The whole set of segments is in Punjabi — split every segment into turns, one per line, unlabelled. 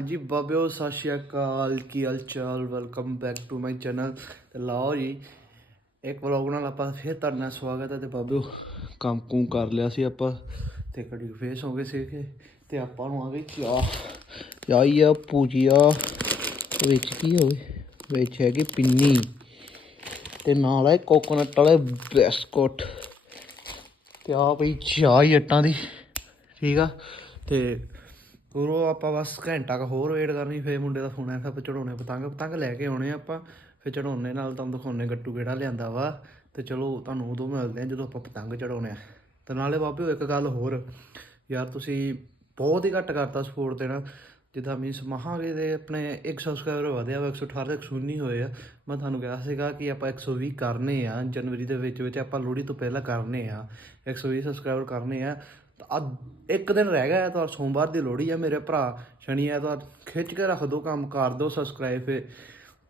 ਹਾਂਜੀ, ਬਾਬਿਓ, ਸਤਿ ਸ਼੍ਰੀ ਅਕਾਲ। ਕੀ ਹਾਲ ਚਾਲ? Welcome back to my channel ਤੇ ਲਾਓ ਜੀ, ਇੱਕ ਵਲੌਗ ਨਾਲ ਆਪਾਂ ਫਿਰ ਤੁਹਾਡਾ ਨਾਲ ਸਵਾਗਤ ਹੈ ਤੇ ਬਾਬਿਓ, ਕੰਮ ਕੁਮ ਕਰ ਲਿਆ ਸੀ ਆਪਾਂ। ਤੇ ਕੜੀ ਫੇਸ ਹੋ ਗਏ ਸੀਗੇ। ਤੇ ਆਪਾਂ ਨੂੰ ਆ ਗਈ ਚਾਹ। ਚਾਹ ਹੀ ਆ ਪੂਜੀਆ ਵਿੱਚ ਕੀ ਹੋਵੇ ਵਿੱਚ ਹੈਗੀ ਪਿੰਨੀ। ਤੇ ਨਾਲ ਹੈ ਕੋਕੋਨਟ ਵਾਲੇ ਬਿਸਕੁਟ। ਤੇ ਆ ਪਈ ਚਾਹ ਹੀ ਇੱਟਾਂ ਦੀ। ਠੀਕ ਆ? ਤੇ ਉਰੋਂ ਆਪਾਂ ਬਸ ਘੰਟਾ ਕੁ ਹੋਰ ਵੇਟ ਕਰਨੀ, ਫੇਰ ਮੁੰਡੇ ਦਾ ਫੋਨ ਆਇਆ, ਫਿਰ ਆਪਾਂ ਚੜਾਉਣੇ ਪਤੰਗ ਪਤੰਗ ਲੈ ਕੇ ਆਉਣੇ ਆ ਆਪਾਂ, ਫਿਰ ਚੜਾਉਣੇ ਨਾਲ ਤੁਹਾਨੂੰ ਦਿਖਾਉਣੇ ਗੱਟੂ ਕਿਹੜਾ ਲਿਆਂਦਾ ਵਾ, ਤੇ ਚਲੋ ਤੁਹਾਨੂੰ ਉਦੋਂ ਮਿਲਦੇ ਆ ਜਦੋਂ ਆਪਾਂ ਪਤੰਗ ਚੜਾਉਣੇ ਆ। ਤੇ ਨਾਲੇ ਬਾਬਿਓ ਇੱਕ ਗੱਲ ਹੋਰ, ਯਾਰ ਤੁਸੀਂ ਬਹੁਤ ਹੀ ਘੱਟ ਕਰਤਾ ਸਪੋਰਟ ਦੇਣਾ, ਜਿੱਦਾਂ ਮੀਨਸ ਮਹਾਂਗੇ ਦੇ ਆਪਣੇ 1 ਸਬਸਕ੍ਰਾਈਬਰ ਵਧਿਆ ਵਾ 118 ਤੇ 119 ਹੋਏ ਆ। ਮੈਂ ਤੁਹਾਨੂੰ ਕਿਹਾ ਸੀਗਾ ਕਿ ਆਪਾਂ 120 ਕਰਨੇ ਆ, ਜਨਵਰੀ ਦੇ ਵਿੱਚ ਵਿੱਚ ਆਪਾਂ ਲੋਹੜੀ ਤੋਂ ਪਹਿਲਾਂ ਕਰਨੇ ਆ 120 ਸਬਸਕ੍ਰਾਈਬਰ ਕਰਨੇ ਆ ਤਾਂ ਇੱਕ ਦਿਨ ਰਹਿ ਗਿਆ ਤਾਂ ਸੋਮਵਾਰ ਦੀ ਲੋਹੜੀ ਆ ਮੇਰੇ ਭਰਾ ਸ਼ਨੀ ਐਤਵਾਰ ਖਿੱਚ ਕੇ ਰੱਖ ਦੋ ਕੰਮ ਕਰ ਦੋ ਸਬਸਕ੍ਰਾਈਬ ਫੇ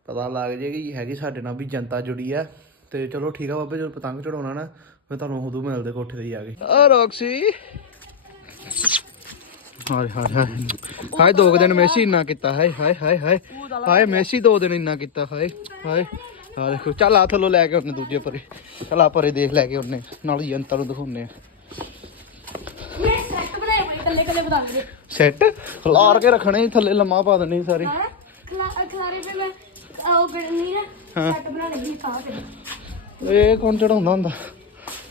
ਪਤਾ ਲੱਗ ਜੇਗੀ ਹੈਗੀ ਸਾਡੇ ਨਾਲ ਵੀ ਜਨਤਾ ਜੁੜੀ ਆ। ਤੇ ਚਲੋ ਠੀਕ ਆ ਬਾਬੇ ਜਦੋਂ ਪਤੰਗ ਚੜਾਉਣਾ ਨਾ ਫਿਰ ਤੁਹਾਨੂੰ ਉਦੋਂ ਮਿਲਦੇ ਕੋਠੇ ਤੇ ਆ ਕੇ। ਆ ਰੌਕਸੀ। ਹਾਏ ਹਾਏ ਹਾਏ। ਹਾਏ ਦੋ ਦਿਨ ਮੈਸੀ ਇੰਨਾ ਕੀਤਾ। ਹਾਏ ਹਾਏ ਹਾਏ ਹਾਏ। ਹਾਏ ਮੈਸੀ ਦੋ ਦਿਨ ਇੰਨਾ ਕੀਤਾ। ਹਾਏ ਹਾਏ ਆ ਦੇਖੋ ਚੱਲ ਆ ਥੱਲੋਂ ਲੈ ਕੇ ਉਹਨੇ ਦੂਜੇ ਪਰੇ। ਚੱਲ ਆ ਪਰੇ ਦੇਖ ਲੈ ਕੇ ਉਹਨੇ ਨਾਲ ਜਨਤਾ ਨੂੰ ਦਿਖਾਉਨੇ ਆ।
ਮੈਂ ਕੱਲੇ ਕੱਲੇ ਬਤਾ ਦੇ
ਸੈੱਟ? ਖਲਾਰ ਕੇ ਰੱਖਣੇ ਸੀ, ਥੱਲੇ ਲੰਮਾ ਪਾ ਦੇਣੀ ਸਾਰੀ।
ਹਾਂ? ਖਲਾਰੇ ਤੇ ਮੈਂ ਉਹ ਬਿੜਨੀ ਨਾ
ਹਾਂ।
ਸੈੱਟ ਬਣਾ ਲਈ ਥਾਂ ਤੇ
ਇਹ ਕੌਣ ਚੜਾਉਂਦਾ ਹੁੰਦਾ?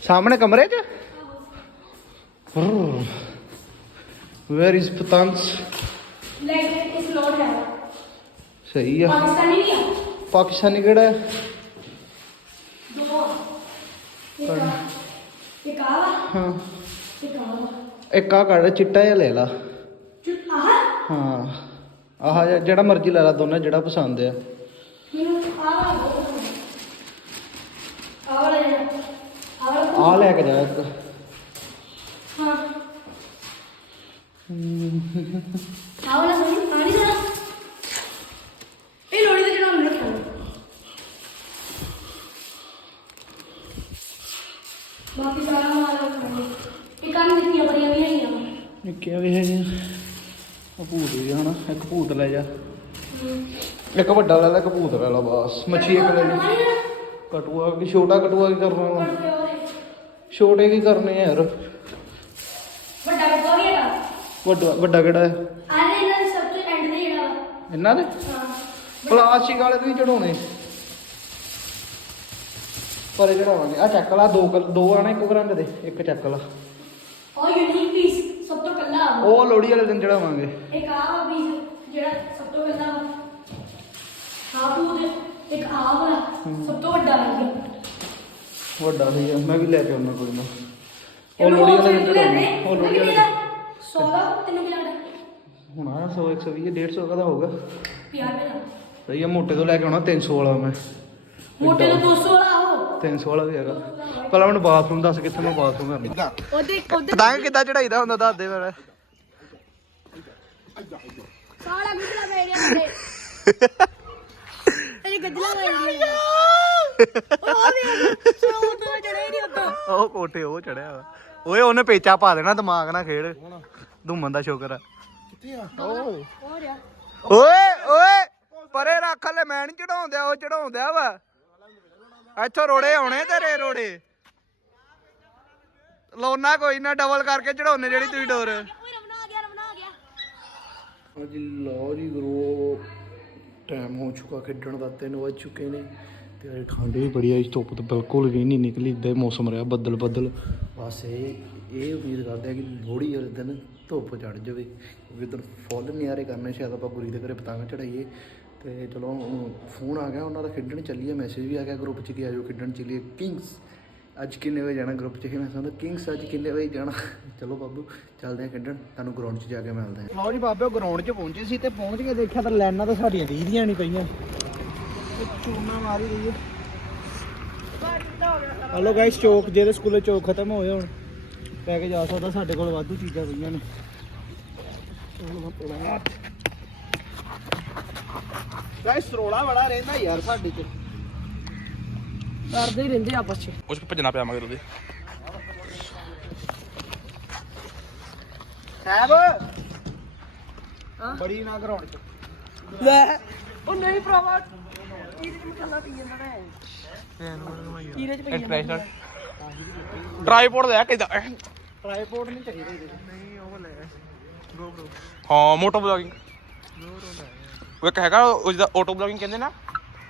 ਸਾਹਮਣੇ ਕਮਰੇ 'ਚ? ਵੇਰ ਇਜ਼ ਪਤੰਗਸ
ਲਾਈਟ ਇਸ ਲੋਡ ਹੈ।
ਸਹੀ ਆ।
ਪਾਕਿਸਤਾਨੀ ਨਹੀਂ ਆ?
ਪਾਕਿਸਤਾਨੀ ਕਿਹੜਾ ਹੈ?
ਦੋ। ਇੱਕ ਆ। ਇੱਕ ਆ ਵਾ?
ਹਾਂ।
ਇੱਕ ਆ
ਕਾੜਾ ਚਿੱਟਾ ਜਿਹਾ ਲੈ ਲਾ।
ਆਹ?
ਹਾਂ। ਆਹ ਜਿਹਾ- ਜਿਹੜਾ ਮਰਜ਼ੀ ਲੈ ਲਾ ਦੋਨੇ ਜਿਹੜਾ ਪਸੰਦ ਆ।
ਮੈਨੂੰ ਆ ਵਾ ਬਹੁਤ ਪਸੰਦ ਆ ਵਾਲਾ ਜਿਹੜਾ ਆ ਵਾਲਾ
ਆਹ ਲੈ ਕੇ ਜਾ ਇੱਕ।
ਹਾਂ। ਆ ਵਾਲਾ ਸਹੀ ਪਾਣੀ ਦਾ ਇਹ ਲੋੜੀ ਦੇ ਜਿਹੜਾ ਮੈਂ ਖਾਣਾ ਬਾਕੀ ਸਾਰਾ ਮਾਲ ਖਾਣੇ ਇਹ ਕੰਨ ਦਿੱਤੀਆਂ ਬੜੀਆਂ ਵੀ ਹੈਗੀਆਂ ਵਾ।
ਨਿੱਕੀਆਂ ਵੀ ਹੈਗੀਆਂ। ਆ ਭੂਤ ਵੀ ਹਨਾ ਇੱਕ ਭੂਤ ਲੈ ਜਾ। ਇੱਕ ਵੱਡਾ ਲੈ ਲੈ ਇੱਕ ਭੂਤ ਲੈ ਲਾ ਬਸ। ਮੱਛੀ ਇੱਕ ਲੈ ਲਈ
ਦਾ
ਕਟੂਆ ਕਿ ਛੋਟਾ ਕਟੂਆ ਕੀ ਕਰਨਾ ਵਾ? ਛੋਟੇ ਕੀ ਕਰਨੇ ਆ ਯਾਰ?
ਵੱਡਾ ਬੱਗਾ ਵੀ ਹੈਗਾ?
ਵੱਡਾ ਵੱਡਾ ਕਿਹੜਾ ਹੈ?
ਆਲੇ ਇਹਨਾਂ ਦੇ ਸਭ ਤੋਂ ਐਂਡ ਤੇ ਜਿਹੜਾ ਵਾ।
ਇਹਨਾਂ ਦੇ?
ਹਾਂ।
ਪਲਾਸਟਿਕ ਵਾਲੇ ਨਹੀਂ ਚੜਾਉਣੇ ਪਰੇ ਚੜਾਵਾਂਗੇ ਆ ਚੱਕ ਲਾ ਦੋ ਕਲ- ਦੋ ਆਣੇ ਇੱਕੋ ਰੰਗ ਦੇ ਇੱਕ ਚੱਕ ਲਾ।
ਉਹ ਯੂਨੀਕ ਪੀਸ ਸਭ ਤੋਂ ਕੱਲਾ।
ਉਹ ਲੋਹੜੀ ਵਾਲੇ ਦਿਨ ਚੜਾਵਾਂਗੇ।
ਇੱਕ ਆ ਵਾ ਪੀਸ ਜਿਹੜਾ ਸਭ ਤੋਂ ਕੱਲਾ ਹਾਂ ਬੂਦ ਇੱਕ ਆ ਵਾ ਸਭ ਤੋਂ ਵੱਡਾ ਹੈ
ਵੱਡਾ ਆ ਮੈਂ ਵੀ ਲੈ ਕੇ ਆਉਣਾ ਕੋਈ ਨਾ। ਉਹ ਲੋਹੜੀ ਵਾਲੇ ਦਿਨ ਚੜਾਉਣੇ ਉਹ ਲੋਹੜੀ ਵਾਲੇ ਦਿਨ।
100 ਦਾ ਤੈਨੂੰ ਕੀ ਲੱਗਦਾ?
ਹੁਣ ਆ 100 120 150 ਦਾ ਹੋਊਗਾ।
50 ਰੁਪਏ ਦਾ
ਸਹੀ ਆ ਮੋਟੇ ਤੋਂ ਲੈ ਕੇ ਆਉਣਾ 300 ਵਾਲਾ ਮੈਂ।
ਮੋਟੇ ਦਾ 200 ਵਾਲਾ ਆਓ
300 ਵਾਲਾ ਵੀ ਹੈਗਾ। ਪਹਿਲਾਂ ਮੈਨੂੰ ਬਾਥਰੂਮ ਦੱਸ ਕਿੱਥੇ ਮੈਂ ਬਾਥਰੂਮ ਕਰਨਾ।
ਉਹਦੇ ਉਹਦੇ
ਪਤੰਗ ਕਿੱਦਾਂ ਚੜਾਈਦਾ ਹੁੰਦਾ ਦੱਸ ਦੇ ਫਿਰ।
ਸਾਲਾ ਗੁੱਜਲਾ ਮੇਰੇ ਨੇ ਇਹ ਗੱਜਲਾ ਮੇਰੇ ਉਹ ਵੀ ਨਹੀਂ ਹੁੰਦਾ
ਉਹ ਕੋਟੇ ਉਹ ਚੜਿਆ ਵਾ। ਓਏ ਉਹਨੇ ਪੇਚਾ ਪਾ ਦੇਣਾ ਦਿਮਾਗ ਨਾਲ ਖੇਡ। ਧੁੰਮਣ ਦਾ ਸ਼ੁਕਰ ਆ।
ਹੋ ਰਿਹਾ
ਓਏ। ਓਏ ਪਰੇ ਰੱਖ ਲੈ ਮੈਂ ਨਹੀਂ ਚੜਾਉਂਦਿਆ ਉਹ ਚੜਾਉਂਦਿਆ ਵਾ। ਇੱਥੋਂ ਰੋੜੇ ਆਉਣੇ ਤੇਰੇ ਰੋੜੇ। ਲੋਨਾ ਕੋਈ ਨਾ ਡਬਲ ਕਰਕੇ ਚੜਾਉਨੇ ਜਿਹੜੀ ਤੁਸੀਂ ਡੋਰ।
ਓਏ
ਲਓ ਜੀ ਗੁਰੂ ਟਾਈਮ ਹੋ ਚੁੱਕਾ ਖੇਡਣ ਦਾ 3 ਵੱਜ ਚੁੱਕੇ ਨੇ। ਤੇ ਅੱਜ ਠੰਡ ਵੀ ਬੜੀ ਆਈ ਧੁੱਪ ਤਾਂ ਬਿਲਕੁਲ ਵੀ ਨਹੀਂ ਨਿਕਲੀ, ਇਦਾਂ ਮੌਸਮ ਰਿਹਾ ਬੱਦਲ ਬੱਦਲ ਬਸ ਇਹ ਇਹ ਉਮੀਦ ਕਰਦੇ ਆ ਕਿ ਲੋਹੜੀ ਵਾਲੇ ਦਿਨ ਧੁੱਪ ਚੜ ਜਾਵੇ, ਕਿਉਂਕਿ ਉਧਰ ਫੁੱਲ ਨਿਆਰੇ ਕਰਨੇ, ਸ਼ਾਇਦ ਆਪਾਂ ਗੁਰੀ ਦੇ ਘਰੇ ਪਤੰਗ ਚੜਾਈਏ ਤੇ ਚਲੋ ਫੋਨ ਆ ਗਿਆ, ਉਹਨਾਂ ਦਾ ਖੇਡਣ ਚੱਲੀਏ ਮੈਸੇਜ ਵੀ ਆ ਗਿਆ ਗਰੁੱਪ 'ਚ ਕਿ ਆਜੋ ਖੇਡਣ ਚੱਲੀਏ। ਕਿੰਗਸ ਅੱਜ ਕਿੰਨੇ ਵਜੇ ਜਾਣਾ ਗਰੁੱਪ 'ਚ? ਕਿ ਮੈਂ ਸਮਝਦਾ? ਕਿੰਗਸ ਅੱਜ ਕਿੰਨੇ ਵਜੇ ਜਾਣਾ? ਚਲੋ ਬਾਬੂ, ਚੱਲਦੇ ਆ ਖੇਡਣ। ਤੁਹਾਨੂੰ ਗਰਾਊਂਡ 'ਚ ਜਾ ਕੇ ਮਿਲਦੇ ਆ ਲਓ ਜੀ ਬਾਬੇ ਗਰਾਊਂਡ 'ਚ ਪਹੁੰਚੇ ਸੀ ਤੇ ਪਹੁੰਚ ਕੇ ਦੇਖਿਆ ਤਾਂ ਲਾਈਨਾਂ ਤਾਂ ਸਾਡੀਆਂ ਦੀਦੀਆਂ ਨਹੀਂ ਪਈਆਂ। ਚੂਨਾ ਮਾਰੀ ਰਹੀ ਹੈ। ਹਲੋ ਗਾਇਸ ਚੌਕ ਜਿਹੜੇ ਸਕੂਲੇ ਚੌਕ ਖਤਮ ਹੋਏ ਹੁਣ, ਪੈ ਕੇ ਜਾ ਸਕਦਾ ਸਾਡੇ ਕੋਲ ਵਾਧੂ ਚੀਜ਼ਾਂ ਪਈਆਂ ਨੇ। ਗਾਇਸ ਰੋਲਾ ਬੜਾ ਰਹਿੰਦਾ ਯਾਰ ਸਾਡੇ ਚ।
ਕਰਦੇ ਹੀ ਰਹਿੰਦੇ ਆਪਸ ਚ।
ਕੁਝ ਭੱਜਣਾ ਪਿਆ ਮਗਰ ਉਹਦੇ।
ਸਾਹਿਬ! ਬੜੀ ਨਾ ਗਰਾਉਂਡ ਚ।
ਲੈ। ਉਹ ਨਹੀਂ ਭਰਾਵਾ ਕੀਰੇ ਚ ਮਸਾਲਾ ਪੀ ਜਾਂਦਾ ਨਾ ਕੀਰੇ ਚ ਪਈ ਜਾਂਦਾ
ਟ੍ਰਾਈਪੋਡ ਲਿਆ ਕਿਦਾ
ਟ੍ਰਾਈਪੋਡ ਨਹੀਂ ਚਾਹੀਦਾ ਇਹਦੇ ਨਹੀਂ ਉਹ ਲੈ। GoPro
ਹਾਂ ਮੋਟੋ ਬਲੌਗਿੰਗ ਉਹ ਇੱਕ ਹੈਗਾ ਉਹ ਜਿਹਦਾ ਆਟੋ ਬਲੌਗਿੰਗ ਕਹਿੰਦੇ ਨਾ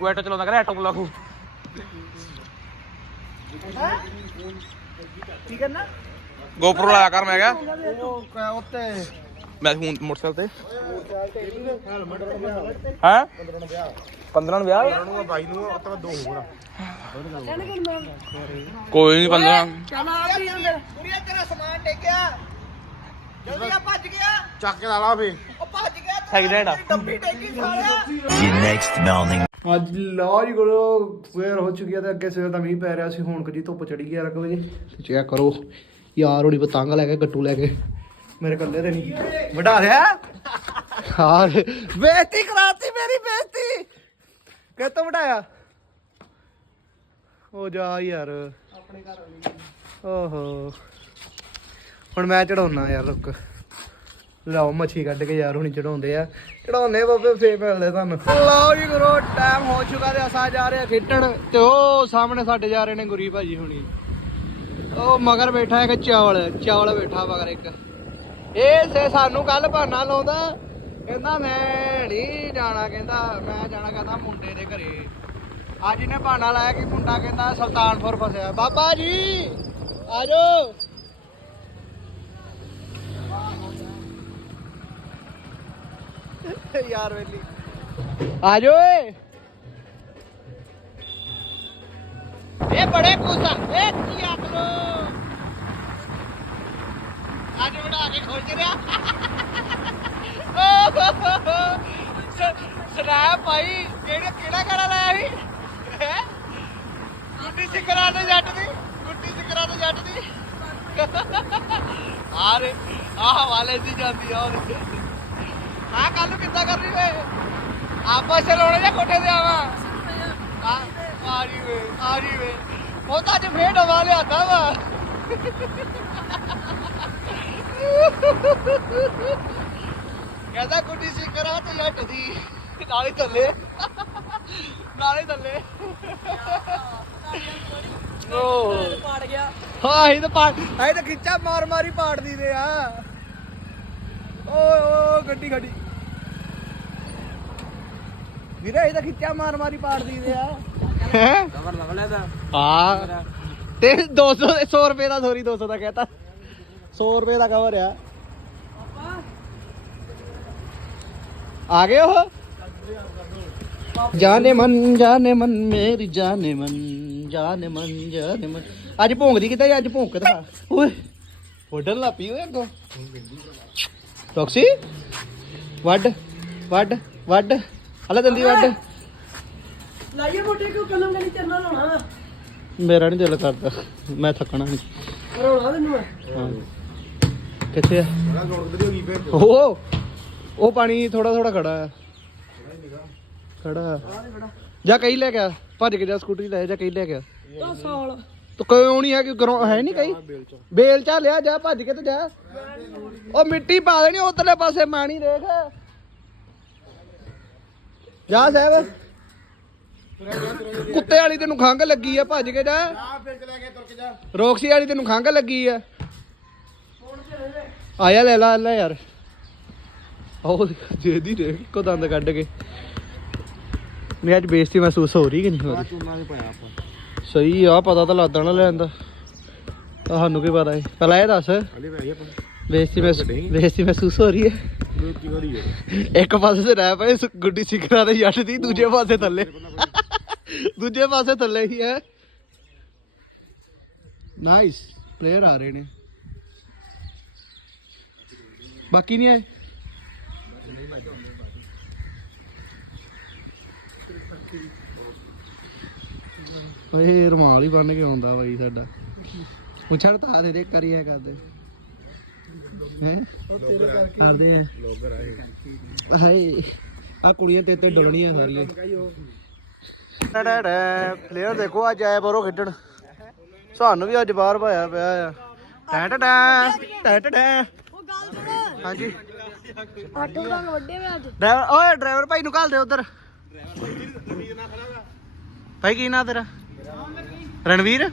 ਉਹ ਆਟੋ ਚਲਾਉਂਦਾ ਕਰ ਆਟੋ ਬਲੌਗ
ਕੀ ਕਰਨਾ
ਗੋਪਰੋ ਲਾਇਆ ਕਰ ਮੈਂ ਕਿਹਾ।
ਉਹ ਕ- ਉੱਤੇ
ਮੈਂ ਹੁਣ ਮੋਟਰਸਾਈਕਲ ਤੇ। ਹੈ? 15 ਨੂੰ ਵਿਆਹ।
ਨੂੰ ਬਾਈ ਨੂੰ ਤਾਂ ਦੋ ਹੋਰ
ਕੋਈ ਨਹੀਂ 15
ਚੱਲ ਆ ਵੀ ਅੰਦਰ ਕੁੜੀਆ ਤੇਰਾ ਸਮਾਨ ਡੇਗਿਆ ਜਲਦੀ ਆ ਭੱਜ ਗਿਆ।
ਚੱਕ ਕੇ ਲਾ ਲਾ ਫੇ
ਉਹ ਭੱਜ ਗਿਆ
ਸੈਕਿੰਡ ਹੈਂਡ
ਡੱਬੀ ਡੇਗੀ ਸਾਲਿਆ।
The next morning.
ਅੱਜ ਲਓ ਜੀ ਗੁਰੂ ਸਵੇਰ ਹੋ ਚੁੱਕੀ ਹੈ ਤੇ ਅੱਗੇ ਸਵੇਰ ਦਾ ਮੀਂਹ ਪੈ ਰਿਹਾ ਸੀ ਹੁਣ ਕਦੀ ਧੁੱਪ ਚੜੀ ਗਿਆ ਰਕ ਵਜੇ ਤੇ ਚੈੱਕ ਕਰੋ ਯਾਰ ਹੋਣੀ ਪਤੰਗ ਲੈ ਕੇ ਗੱਟੂ ਲੈ ਕੇ। ਮੇਰੇ ਕੱਲੇ ਤੇ ਨਹੀਂ। ਵਡਾ ਲਿਆ? ਹਾਂ ਬੇਇੱਜ਼ਤੀ ਕਰਾਤੀ ਮੇਰੀ ਬੇਇੱਜ਼ਤੀ। ਕਿੱਥੋਂ ਵਡਾਇਆ? ਉਹ ਜਾ ਯਾਰ। ਆਪਣੇ ਘਰ ਓਹੋ। ਹੁਣ ਮੈਂ ਚੜਾਉਣਾ ਯਾਰ, ਰੁਕ। ਲਓ, ਮੱਛੀ ਕੱਢ ਕੇ ਯਾਰ ਹੁਣੀ ਚੜਾਉਂਦੇ ਆ। ਚੜਾਉਨੇ ਬਾਬੇ, ਫੇਰ ਮਿਲਦੇ ਤੁਹਾਨੂੰ। ਲਓ ਜੀ ਗੁਰੂ ਟਾਈਮ ਹੋ ਚੁੱਕਾ ਤੇ ਅਸਾਂ ਜਾ ਰਹੇ ਖੇਡਣ। ਤੇ ਉਹ ਸਾਹਮਣੇ ਸਾਡੇ ਜਾ ਰਹੇ ਨੇ ਗੁਰੀ ਭਾਜੀ ਹੁਣੀ। ਉਹ ਮਗਰ ਬੈਠਾ ਇੱਕ ਚਾਵਲ ਚਾਵਲ ਬੈਠਾ ਮਗਰ ਇੱਕ। ਇਹ ਸੇ ਸਾਨੂੰ ਕੱਲ ਬਹਾਨਾ ਲਾਉਂਦਾ। ਕਹਿੰਦਾ, ਮੈਂ ਨਹੀਂ ਜਾਣਾ, ਕਹਿੰਦਾ, ਮੈਂ ਜਾਣਾ, ਕਹਿੰਦਾ, ਮੁੰਡੇ ਦੇ ਘਰੇ। ਅੱਜ ਇਹਨੇ ਬਹਾਨਾ ਲਾਇਆ ਕਿ ਮੁੰਡਾ ਕਹਿੰਦਾ, ਸੁਲਤਾਨਪੁਰ ਫਸਿਆ। ਬਾਬਾ ਜੀ ਆਜੋ ਯਾਰ ਵੇਲੀ। ਆਜੋ ਏ ਇਹ ਬੜੇ ਕੁਸਾ ਇਹ ਕੀ ਆਖਲੋ ਅੱਜ ਬਣਾ ਕੇ ਖੋਜ ਰਿਆ ਸਨਾ ਭਾਈ, ਕਿਹੜਾ ਕਿਹੜਾ ਗਾਣਾ ਲਾਇਆ ਸੀ? ਹੈਂ? ਗੁੱਡੀ ਸਿਕਰਾਂ ਤੇ ਜੱਟ ਦੀ, ਗੁੱਡੀ ਸਿਕਰਾਂ ਦੇ ਜੱਟ ਦੀ। ਆਰੇ ਆਹ ਵਾਲੇ ਦੀ ਜਾਂਦੀ ਆ ਉਹਦੇ ਆ ਕੱਲ ਨੂੰ ਕਿੱਦਾਂ ਕਰਨੀ ਵੇ? ਆਪਸ ਚ ਲਾਉਣੇ ਜਾਂ ਕੋਠੇ ਤੇ ਆਵਾਂ? ਆ ਆ ਜੀ ਵੇ ਆ ਜੀ ਵੇ। ਉਹ ਤਾਂ ਅੱਜ ਫੇਰ ਡਵਾ ਲਿਆਤਾ ਵਾ। ਕਹਿੰਦਾ ਗੁੱਡੀ ਸੀ ਕਰਾ ਤੇ ਜੱਟ ਦੀ। ਨਾਲੇ ਥੱਲੇ। ਨਾਲੇ ਥੱਲੇ। ਓਹ
ਪਾੜ ਗਿਆ
ਹਾਂ ਇਹ ਤਾਂ ਪਾੜ ਇਹ ਤਾਂ ਖਿੱਚਾ ਮਾਰ ਮਾਰੀ ਪਾੜਦੀ ਦੇ ਆ। ਓਏ ਓ ਗੱਡੀ ਗੱਡੀ ਵੀਰੇ ਇਹ ਤਾਂ ਖਿੱਚਾ ਮਾਰ ਮਾਰੀ ਪਾੜਦੀ ਦੇ ਆ। ਹੈ?
ਕਵਰ ਲਵ ਲੈਦਾ
ਹਾਂ। ਤੇ 200 100 ਰੁਪਏ ਦਾ ਸੋਰੀ 200 ਦਾ ਕਹਤਾ। 100 ਰੁਪਏ ਦਾ ਕਵਰ ਆ। ਆ ਗਏ ਉਹ? ਜਾਨੇ ਮਨ ਜਾਨੇ ਮਨ ਮੇਰੀ ਜਾਨੇ ਮਨ ਜਾਨੇ ਮਨ ਜਾਨੇ ਮਨ। ਅੱਜ ਭੌਂਕਦੀ ਕਿੱਦਾਂ ਅੱਜ ਭੌਂਕ ਦਿਖਾ ਓਏ ਹੋਡਲ ਲਾ ਪੀ ਓਏ ਅੱਗੋਂ। ਟੌਕਸੀ? ਵੱਡ ਵੱਡ ਵੱਡ ਹਲਾ ਦੰਦੀ ਵੱਡ
ਲਾਈਏ ਮੋਟੇ ਕਿਉਂ ਕਲਮ ਗਲੀ ਚੰਨਾ ਲਾਉਣਾ?
ਮੇਰਾ ਨਹੀਂ ਦਿਲ ਕਰਦਾ ਮੈਂ ਥੱਕਣਾ ਨਹੀਂ
ਰੋਣਾ ਤੈਨੂੰ ਮੈਂ
ਹਾਂ। ਕਿੱਥੇ ਆ? ਉਹ ਉਹ ਪਾਣੀ ਥੋੜਾ ਥੋੜਾ ਖੜਾ ਆ। ਖੜਾ ਆ। ਜਾ ਕਈ ਲੈ ਗਿਆ ਭੱਜ ਕੇ ਜਾ ਸਕੂਟਰੀ ਲੈ ਜਾ ਕਈ ਲੈ ਗਿਆ
ਤਾਂ ਸਾਲ।
ਤੂੰ ਕਿਉਂ ਨਹੀਂ ਹੈ ਕਿ ਗਰੋਂ ਹੈ ਨਹੀਂ ਕਈ ਬੇਲ ਚਾ ਲਿਆ ਜਾ ਭੱਜ ਕੇ ਤੇ ਜਾ। ਉਹ ਮਿੱਟੀ ਪਾ ਦੇਣੀ ਉਧਰਲੇ ਪਾਸੇ ਮਾਣੀ ਦੇਖ। ਜਾ ਸਾਹਿਬ। ਕੁੱਤੇ ਵਾਲੀ ਤੈਨੂੰ ਖੰਗ ਲੱਗੀ ਆ ਭੱਜ ਕੇ ਜਾ। ਰੋਕਸੀ ਵਾਲੀ ਤੈਨੂੰ ਖੰਗ ਲੱਗੀ ਆ। ਆਇਆ ਲੈ ਲਾ ਲੈ ਯਾਰ। ਉਹ ਜੇਦੀ ਦੇ ਕੋ ਦੰਦ ਕੱਢ ਕੇ। ਮੈਂ ਅੱਜ ਬੇਇੱਜ਼ਤੀ ਮਹਿਸੂਸ ਹੋ ਰਹੀ ਕਿ ਨਹੀਂ ਹੋ ਰਹੀ? ਸਹੀ ਆ ਪਤਾ ਤਾਂ ਲੱਗਦਾ ਨਾ ਲੈਣ ਦਾ। ਤੁਹਾਨੂੰ ਕੀ ਪਤਾ ਹੈ ਪਹਿਲਾਂ ਇਹ ਦੱਸ। ਬੇਇੱਜ਼ਤੀ ਮਹਿਸੂਸ ਬੇਇੱਜ਼ਤੀ ਮਹਿਸੂਸ ਹੋ ਰਹੀ ਹੈ। ਇੱਕ ਪਾਸੇ ਤੇ ਰਹਿ ਪਏ ਸੁ- ਗੁੱਡੀ ਸਿਕਰਾਂ ਦੇ ਜੱਟ ਦੀ ਦੂਜੇ ਪਾਸੇ ਥੱਲੇ। ਦੂਜੇ ਪਾਸੇ ਥੱਲੇ ਹੀ ਹੈ। ਨਾਈਸ ਪਲੇਅਰ ਆ ਰਹੇ ਨੇ। ਬਾਕੀ ਨਹੀਂ ਆਏ? ਓਏ, ਰਮਾਲ ਹੀ ਬੰਨ ਕੇ ਆਉਂਦਾ ਬਾਈ ਸਾਡਾ। ਪੁੱਛੜ ਤਾਂ ਦੇ ਦੇ ਕਰੀਆ ਕਰਦੇ ਹੈ ਕਰਦੇ ਆ ਹਾਏ ਆ ਕੁੜੀਆਂ ਤੇ ਤੇ ਡੋਲਣੀਆਂ ਸਾਰੀਆਂ। ਪਲੇਅਰ ਦੇਖੋ ਅੱਜ ਆਇਆ ਬਰੋ ਖੇਡਣ ਸਾਨੂੰ ਵੀ ਅੱਜ ਬਾਹਰ ਭਾਇਆ ਪਿਆ ਆ। ਟੈ ਟੈ ਟੈ ਟੈ ਟੈ
ਉਹ ਗੱਲ ਸੁਣ
ਹਾਂਜੀ।
ਆਟੋ ਰੰਗ ਵੱਡੇ ਵੇ ਅੱਜ।
ਡਰਾਈਵਰ ਓਏ ਡਰਾਈਵਰ ਭਾਈ ਨੂੰ ਘੱਲ ਦੇ ਉਧਰ। ਭਾਈ ਕੀ ਨਾਂ ਤੇਰਾ? ਰਣਵੀਰ?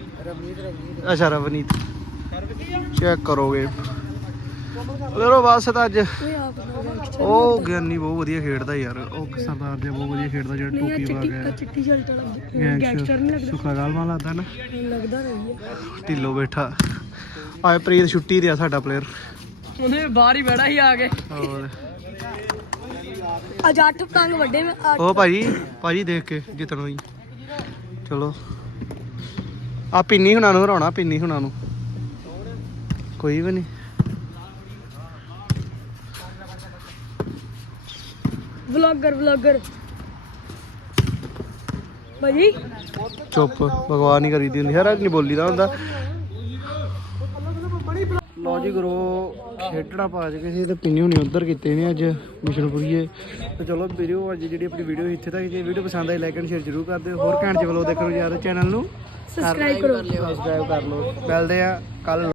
ਅੱਛਾ ਰਵਨੀਤ। ਚੈੱਕ ਕਰੋਗੇ। ਲੋ ਬਸ ਤਾਂ ਅੱਜ ਉਹ ਗਿਆਨੀ ਬਹੁਤ ਵਧੀਆ ਖੇਡਦਾ ਯਾਰ ਉਹ ਸਰਦਾਰ ਜਿਹਾ ਬਹੁਤ ਵਧੀਆ ਖੇਡਦਾ ਜਿਹੜਾ ਟੋਪੀ ਪਾ
ਚਿੱਟੀ
ਗਿਆ
ਚਿੱਟੀ ਸ਼ਰਟ ਵਾਲਾ ਗੈਂਗਸਟਰ ਨਹੀਂ ਲੱਗਦਾ।
ਸੁੱਖਾ ਗਾਲਮਾ ਲੱਗਦਾ ਨਾ।
ਲੱਗਦਾ ਨਹੀਂ ਹੈ
ਢਿੱਲੋ ਬੈਠਾ। ਆਏ ਪ੍ਰੀਤ ਛੁੱਟੀ ਤੇ ਆ ਸਾਡਾ ਪਲੇਅਰ
ਉਹਨੇ ਬਾਹਰ ਹੀ ਬੜਾ ਹੀ ਆ ਕੇ।
ਹੋਰ।
ਅੱਜ ਅੱਠ ਪਤੰਗ ਵੱਡੇ ਅੱਠ।
ਉਹ ਭਾਜੀ ਭਾਜੀ ਦੇਖ ਕੇ ਜਿੱਤਣ ਹੋਈ ਚਲੋ। ਆ ਪਿੰਨੀ ਹੁਣਾਂ ਨੂੰ ਹਰਾਉਣਾ ਪਿੰਨੀ ਹੁਣਾਂ ਨੂੰ। ਕੋਈ ਵੀ ਨਹੀਂ।
ਵਲੌਗਰ ਵਲੌਗਰ ਭਾਜੀ?
ਚੁੱਪ ਭਗਵਾਨ ਹੀ ਕਰੀਦੀ ਹੁੰਦੀ ਹਰ ਨਹੀਂ ਬੋਲੀਦਾ ਹੁੰਦਾ। ਲੋ ਜੀ ਗੁਰੂ ਖੇਡਣਾ ਪਾ ਕੇ ਸੀ ਤੇ ਪਿੰਨੀ ਹੁਣੀ ਉਧਰ ਕੀਤੇ ਨੇ ਅੱਜ ਮਿਸ਼ਨਪੁਰੀਏ ਤੇ ਚਲੋ ਵੀਡੀਓ ਅੱਜ ਜਿਹੜੀ ਆਪਣੀ ਵੀਡੀਓ ਇੱਥੇ ਤੱਕ ਜੇ ਵੀਡੀਓ ਪਸੰਦ ਆਈ ਲਾਈਕ ਐਂਡ ਸ਼ੇਅਰ ਜ਼ਰੂਰ ਕਰ ਦਿਓ। ਹੋਰ ਘੈਂਟ ਜਿਹੇ ਵਲੋਗ ਦੇਖਣ ਨੂੰ ਯਾਰ ਚੈਨਲ ਨੂੰ।
ਸਬਸਕ੍ਰਾਈਬ ਕਰੋ।
ਸਬਸਕ੍ਰਾਈਬ ਕਰ ਲਓ। ਮਿਲਦੇ ਆ ਕੱਲ